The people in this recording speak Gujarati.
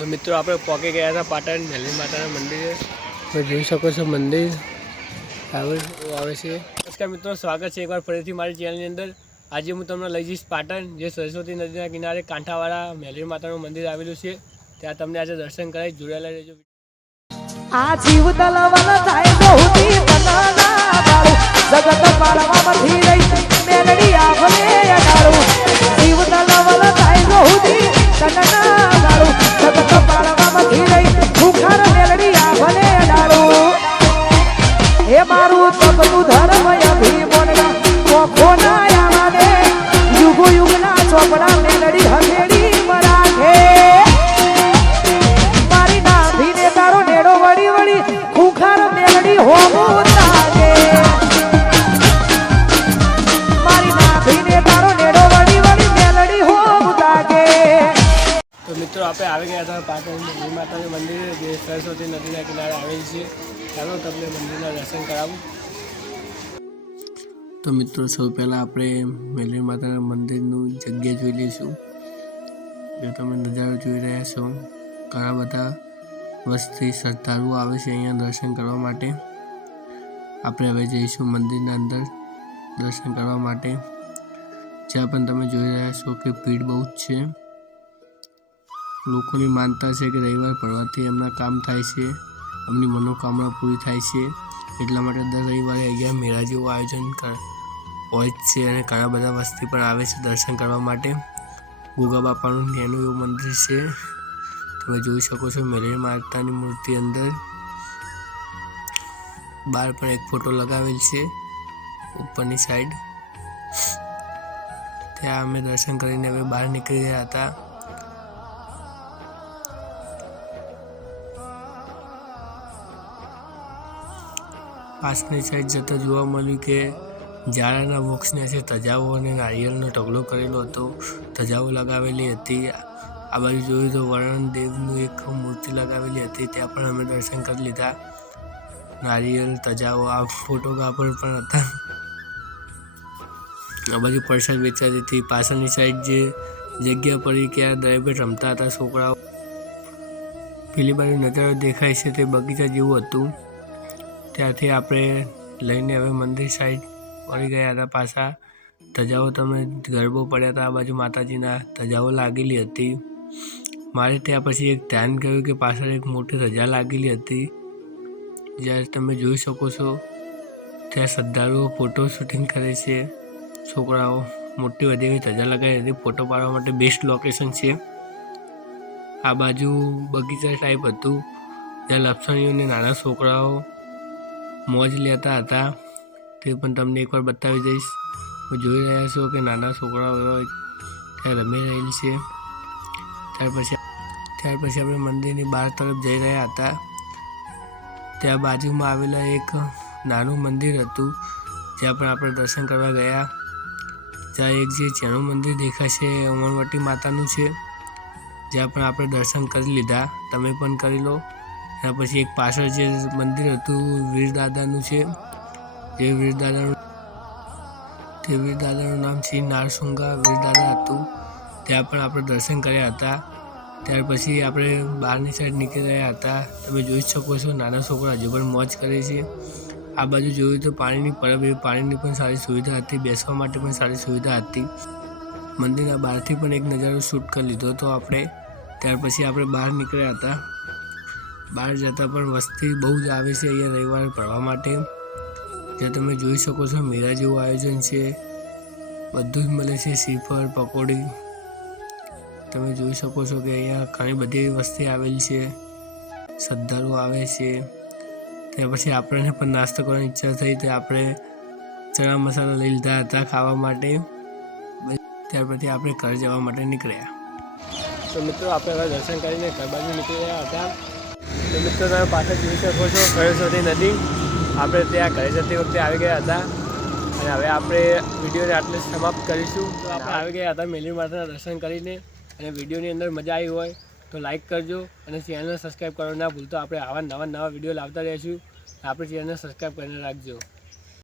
तो मित्रों आप पहुँची गया था पाटण मेलरी माता मंदिर तो जी सको मंदिर आवे से। नमस्कार मित्रों, स्वागत है एक बार फरीथी मारी चेनल अंदर। आज हूँ तमने लई जईश पाटण जे सरस्वती नदी किनारे कांठावाड़ा मेलरी माता मंदिर आवेलू है। त्यां तमने आज दर्शन कराई, जोड़ेला रहेजो। आ जीव तलवल जाय बहुती तनना बाळू जगत पाळवामधी रही मेलडी आवले अडाळू जीव तलवल जाय बहुती तनना बाळू जगत पाळवामधी रही भूखार मेलडी आवले अडाळू हे मारू तब तू धर्म अभिमोनगा कोखोना यामाने युग युगना चोपडा मेलडी हमेडी मराठे मारी नाभीने तारो नेडो वडी वडी खुखार मेलडी होमू तागे मारी नाभीने तारो नेडो वडी वडी मेलडी होमू तागे। तो मित्रों आप आ गया था पाटण मेलरी माता मंदिर जे सरस्वती नदी किनारे आवेल है। चलो तमने मंदिर दर्शन करावूँ। तो मित्रों सौ पहला अपने मेलरी माता मंदिर जग्या जोई लईशुं। जो तमे नजारो जोई रह्या छो घणा बधा वस्ती श्रद्धालुओ आवे छे अहींया दर्शन करवा माटे। आपणे हवे जईशुं मंदिरना अंदर दर्शन करवा माटे। ज्यां पण तमे जोई रह्या छो के भीड़ बहुत छे। लोकोनी मानता छे के रविवार भरवाथी एमना काम थाय छे, एमनी मनोकामना पूरी थाय छे। એટલા માટે દર રવિવારે અહીંયા મેળા જેવું આયોજન હોય છે અને ઘણા બધા વસ્તી પણ આવે છે દર્શન કરવા માટે। ગોગા બાપાનું નાનું એવું મંદિર છે, તમે જોઈ શકો છો। મેલરી માતાની મૂર્તિ અંદર બહાર પણ એક ફોટો લગાવેલ છે ઉપરની સાઈડ। ત્યાં અમે દર્શન કરીને હવે બહાર નીકળી ગયા હતા। पाछळनी साइड जता जोवा मळ्युं के झाड़ाना वृक्षने છે તજાવો અને નારિયેળનો ઢગલો કરેલો હતો, તજાવો લગાવેલી હતી। આ બાજુ જોયું તો વરણ દેવનું એક મૂર્તિ લગાવેલી હતી, ત્યાં પણ અમે દર્શન કરી લીધા। નારિયેળ તજાવો આ ફોટોગ્રાફર પણ હતા। આ બાજુ પ્રસાદ વેચાતી હતી। પાછળની સાઈડ જે જગ્યા પડી કે આ દરેક રમતા હતા છોકરાઓ। પેલી બાજુ નજારો દેખાય છે તે બગીચા જેવું હતું। ત્યાંથી આપણે લઈને હવે મંદિર સાઈડ વળી ગયા હતા પાછા। ધજાઓ તમે ગરબો પડ્યા હતા, આ બાજુ માતાજીના ધજાઓ લાગેલી હતી। મારે ત્યાં પછી એક ધ્યાન ગયું કે પાછળ એક મોટી ધજા લાગેલી હતી। જ્યારે તમે જોઈ શકો છો ત્યાં શ્રદ્ધાળુઓ ફોટો શૂટિંગ કરે છે છોકરાઓ। મોટી બધી એવી ધજા લગાવી હતી, ફોટો પાડવા માટે બેસ્ટ લોકેશન છે। આ બાજુ બગીચા ટાઈપ હતું, જ્યાં લપસણીઓને નાના છોકરાઓ મોજ લેતા હતા, તે પણ તમને એકવાર બતાવી દઈશ। તમે જોઈ રહ્યા છો કે નાના છોકરાઓ ત્યાં રમી રહેલ છે। ત્યાર પછી આપણે મંદિરની બહાર તરફ જઈ રહ્યા હતા। ત્યાં બાજુમાં આવેલા એક નાનું મંદિર હતું, જ્યાં પણ આપણે દર્શન કરવા ગયા। જ્યાં એક જે જેનું મંદિર દેખાશે એ ઉમરવટી માતાનું છે, જ્યાં પણ આપણે દર્શન કરી લીધા, તમે પણ કરી લો। એના પછી એક પાછળ જે મંદિર હતું વીરદાદાનું છે, જે વીરદાદાનું નામ શ્રી નારસુંગા વીરદાદા હતું, ત્યાં પણ આપણે દર્શન કર્યા હતા। ત્યાર પછી આપણે બહારની સાઈડ નીકળી રહ્યા હતા। તમે જોઈ શકો છો નાના છોકરા હજુ પણ મોજ કરે છે। આ બાજુ જોયું તો પાણીની પરબ, એ પાણીની પણ સારી સુવિધા હતી, બેસવા માટે પણ સારી સુવિધા હતી। મંદિરના બહારથી પણ એક નજારો શૂટ કરી લીધો હતો આપણે। ત્યાર પછી આપણે બહાર નીકળ્યા હતા। બહાર જતાં પણ વસ્તી બહુ જ આવે છે અહીંયા રવિવાર ભરવા માટે। જ્યાં તમે જોઈ શકો છો મેળા જેવું આયોજન છે, બધું જ મળે છે, શ્રીફળ પકોડી। તમે જોઈ શકો છો કે અહીંયા ઘણી બધી વસ્તી આવેલી છે, શ્રદ્ધાળુઓ આવે છે। ત્યાર પછી આપણને પણ નાસ્તો કરવાની ઈચ્છા થઈ તો આપણે ચણા મસાલા લઈ લીધા હતા ખાવા માટે। ત્યાર પછી આપણે ઘર જવા માટે નીકળ્યા। તો મિત્રો આપણે હવે દર્શન કરીને ઘર બાજુ નીકળી રહ્યા હતા। તો મિત્રો તમે પાછળ જોઈ શકો છો સરસ્વતી નદી, આપણે ત્યાં ઘરે જતી વખતે આવી ગયા હતા। અને હવે આપણે વિડીયોને આટલે સમાપ્ત કરીશું। તો આપણે આવી ગયા હતા મેલરી માતાના દર્શન કરીને, અને વિડીયોની અંદર મજા આવી હોય તો લાઇક કરજો અને ચેનલને સબસ્ક્રાઈબ કરવાનું ના ભૂલતો। આપણે આવા નવા વિડીયો લાવતા રહીશું, આપણે ચેનલને સબસ્ક્રાઈબ કરીને રાખજો।